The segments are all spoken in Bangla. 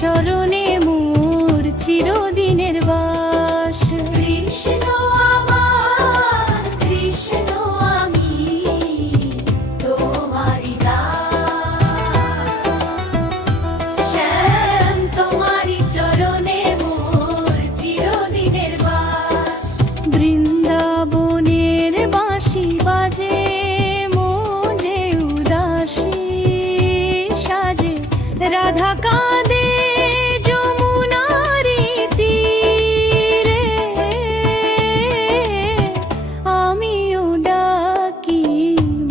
চরণে মোর চিরদিনের বাস। কৃষ্ণ আমার কৃষ্ণ আমি তোমারি দাস, শ্যাম তোমারি চরণে মোর চিরদিনের বাস। বৃন্দাবনের বাঁশি বাজে মোজে উদাসী সাজে, রাধা কাঁদে যমুনারি তীরে, আমিও ডাকি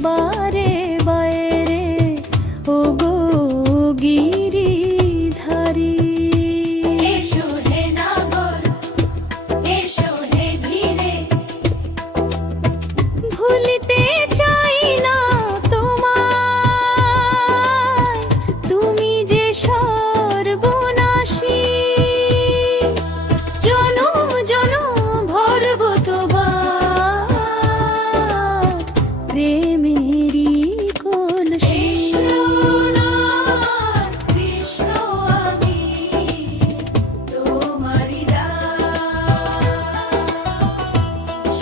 বারে বাইরে ওগো গিরিধারী। এসো হে নাগর এসো হে ধীরে, ভুলিতে চাই না তোমায়, তুমি যে সর্বনাশী। জনম জনম ভরব তোমার প্রেমেরই কলসি। কৃষ্ণ আমি তোমারি দাস,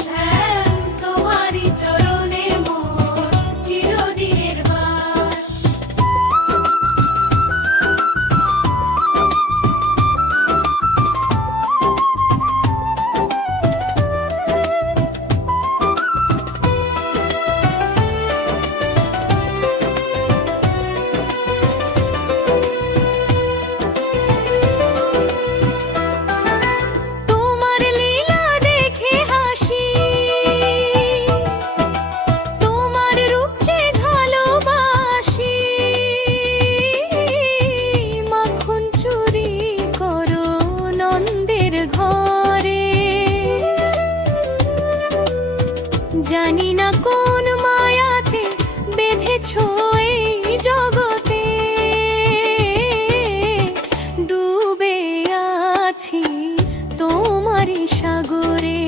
শ্যাম তোমারি চরণে মোর চিরদিনের বাস। তোমার লীলা দেখে হাসি, তোমার রূপ যে ভালোবাসি। মাখন চুরি করো নন্দের ঘরে, জানি না কোন মায়াতে বেঁধেছো এই জগতে। ডুবে আছি তোমারই সাগরে,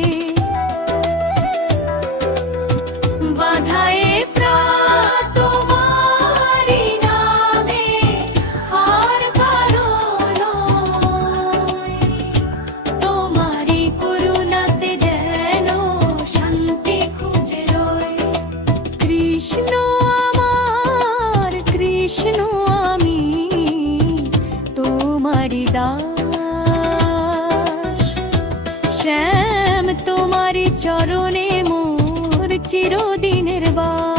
চিরদিনের বাস।